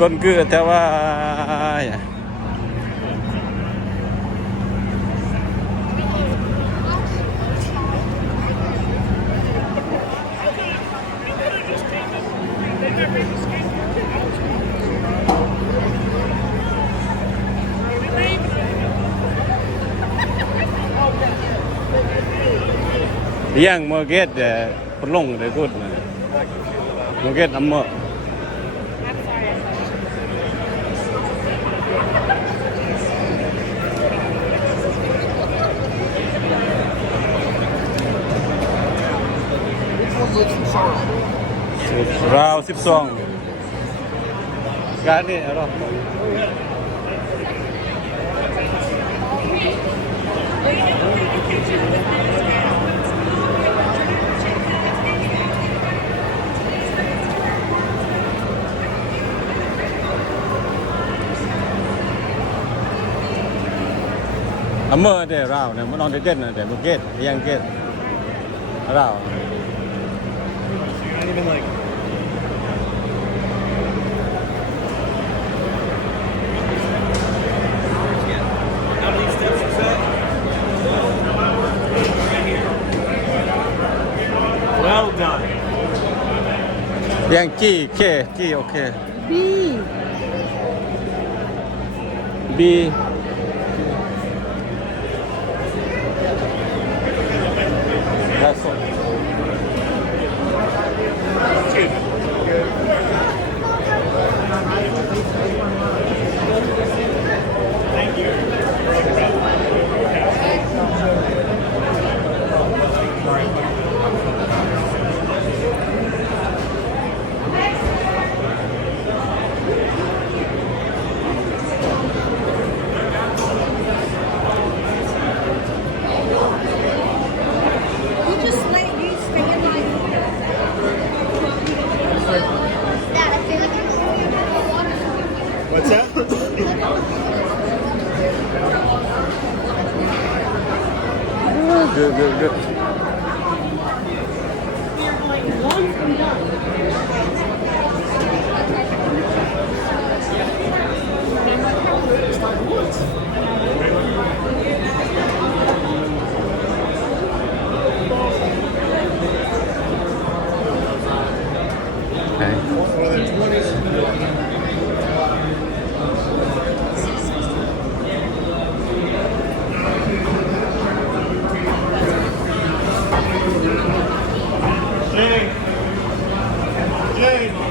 ก้นเกลือแต่ว่ายังโมเกตพลงเลยพูดนะโมเกตอัมเมอร์ราว12การนี่รอบอัมเมอร์เดี๋ยวราวเนี่ยมันนอนเต้นนะเดี๋ยวโมเกตยังเกตราวยังกี้โอเค B that's all What's that? Good. Jane.